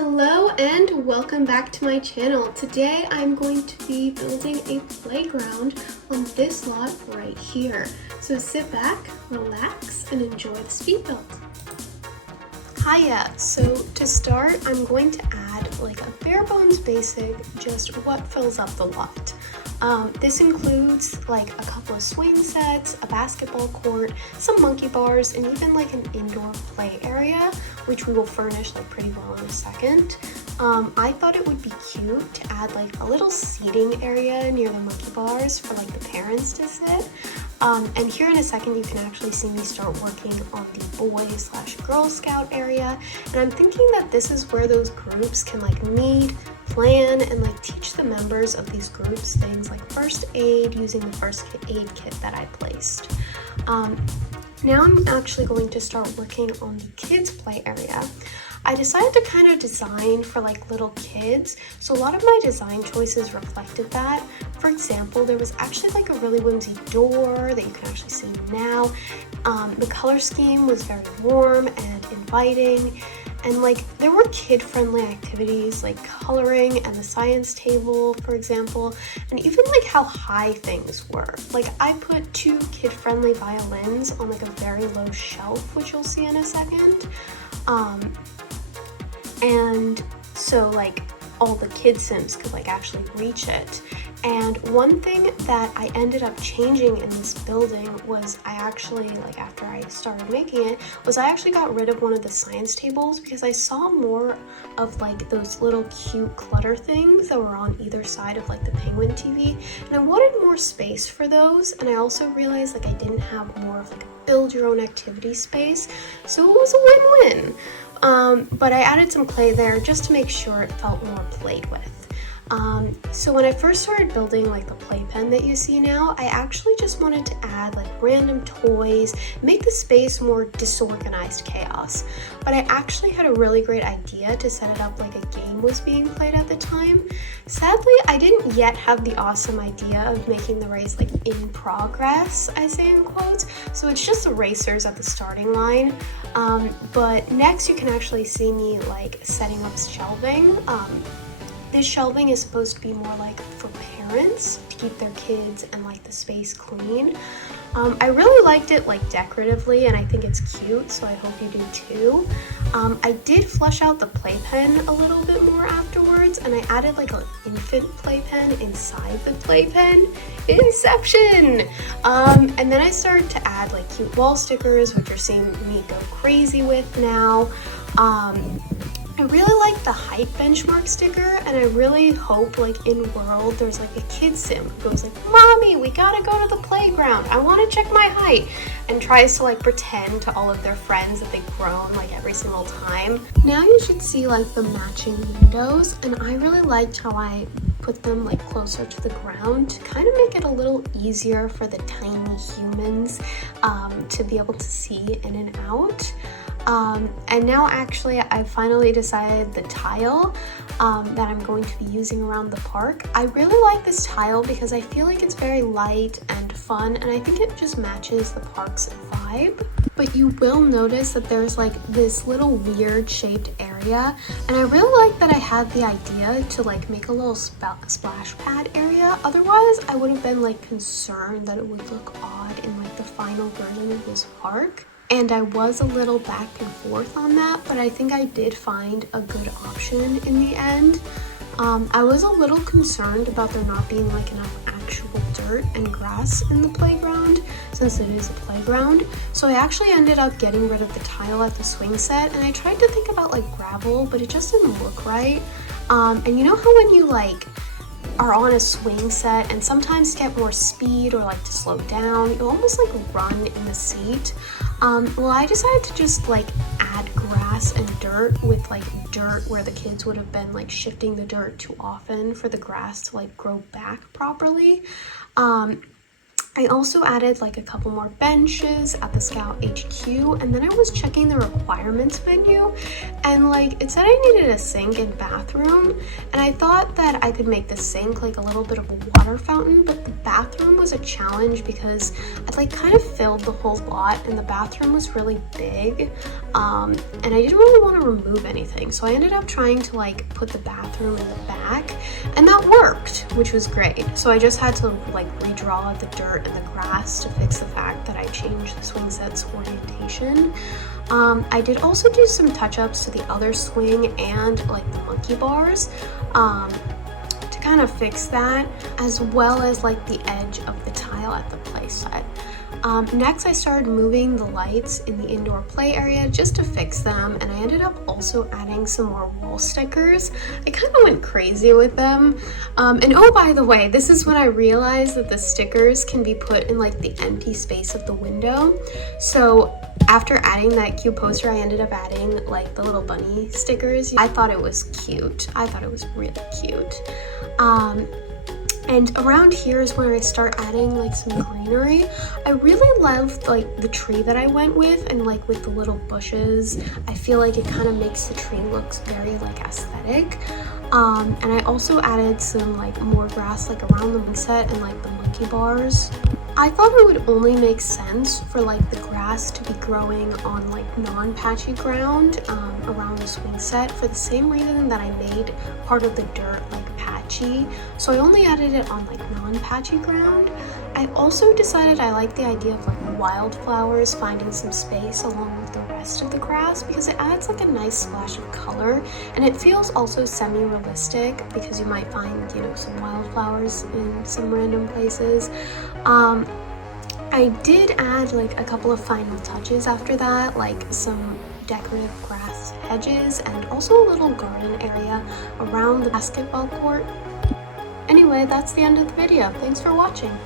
Hello and welcome back to my channel. Today I'm going to be building a playground on this lot right here. So sit back, relax, and enjoy the speed build. Hiya! So to start, I'm going to add like a bare bones basic, just what fills up the lot. This includes like a couple of swing sets, a basketball court, some monkey bars, and even like an indoor play area, which we will furnish like pretty well in a second. I thought it would be cute to add like a little seating area near the monkey bars for like the parents to sit. And here in a second you can actually see me start working on the boy/girl scout area, and I'm thinking that this is where those groups can like meet, plan, and like teach the members of these groups things like first aid using the first aid kit that I placed. Now I'm actually going to start working on the kids play area. I decided to kind of design for like little kids, so a lot of my design choices reflected that. For example, there was actually like a really whimsy door that you can actually see now. The color scheme was very warm and inviting, and like there were kid-friendly activities like coloring and the science table, for example, and even like how high things were. Like I put 2 kid-friendly violins on like a very low shelf, which you'll see in a second. And so like all the kid sims could like actually reach it. And one thing that I ended up changing in this building was I actually, like after I started making it, was I actually got rid of one of the science tables because I saw more of like those little cute clutter things that were on either side of like the Penguin TV, and I wanted more space for those. And I also realized like I didn't have more of like a build your own activity space, so it was a win-win. But I added some clay there just to make sure it felt more played with. So when I first started building like the playpen that you see now, I actually just wanted to add like random toys, make the space more disorganized chaos. But I actually had a really great idea to set it up like a game was being played at the time. Sadly, I didn't yet have the awesome idea of making the race like in progress, I say in quotes, so it's just the racers at the starting line. But next you can actually see me like setting up shelving. This shelving is supposed to be more like for parents to keep their kids and like the space clean. I really liked it like decoratively, and I think it's cute, so I hope you do too. I did flush out the playpen a little bit more afterwards, and I added like an infant playpen inside the playpen. Inception! And then I started to add like cute wall stickers, which you're seeing me go crazy with now. I really like the height benchmark sticker, and I really hope like in World there's like a kid sim who goes like, "Mommy, we gotta go to the playground, I want to check my height," and tries to like pretend to all of their friends that they've grown like every single time. Now you should see like the matching windows, and I really liked how I put them like closer to the ground to kind of make it a little easier for the tiny humans to be able to see in and out. And now actually I finally decided the tile that I'm going to be using around the park. I really like this tile because I feel like it's very light and fun, and I think it just matches the park's vibe. But you will notice that there's like this little weird shaped area, and I really like that I had the idea to like make a little splash pad area. Otherwise I would have been like concerned that it would look odd in like the final version of this park. And I was a little back and forth on that, but I think I did find a good option in the end. I was a little concerned about there not being like enough actual dirt and grass in the playground, since it is a playground. So I actually ended up getting rid of the tile at the swing set, and I tried to think about like gravel, but it just didn't look right. And you know how when you like are on a swing set and sometimes get more speed or like to slow down, you almost like run in the seat. Well, I decided to just like add grass and dirt with like dirt where the kids would have been like shifting the dirt too often for the grass to like grow back properly. I also added like a couple more benches at the Scout HQ, and then I was checking the requirements menu, and like it said I needed a sink and bathroom, and I thought that I could make the sink like a little bit of a water fountain, but the bathroom was a challenge because I'd like kind of filled the whole lot, and the bathroom was really big, and I didn't really want to remove anything, so I ended up trying to like put the bathroom in the back, and that worked, which was great. So I just had to like redraw the dirt and the grass to fix the fact that I changed the swing set's orientation. I did also do some touch-ups to the other swing and like the monkey bars to kind of fix that, as well as like the edge of the tile at the play set. Next, I started moving the lights in the indoor play area just to fix them, and I ended up also adding some more wall stickers. I kind of went crazy with them. And oh, by the way, this is when I realized that the stickers can be put in like the empty space of the window. So after adding that cute poster, I ended up adding like the little bunny stickers. I thought it was cute. I thought it was really cute. And around here is where I start adding like some greenery. I really loved like the tree that I went with, and like with the little bushes, I feel like it kind of makes the tree look very like aesthetic. And I also added some like more grass like around the set and like the monkey bars. I thought it would only make sense for like the grass to be growing on like non-patchy ground around the swing set, for the same reason that I made part of the dirt like patchy. So I only added it on like non-patchy ground. I also decided I like the idea of like wildflowers finding some space along with the rest of the grass, because it adds like a nice splash of color, and it feels also semi-realistic because you might find, you know, some wildflowers in some random places. I did add like a couple of final touches after that, like some decorative grass hedges and also a little garden area around the basketball court. Anyway, that's the end of the video. Thanks for watching.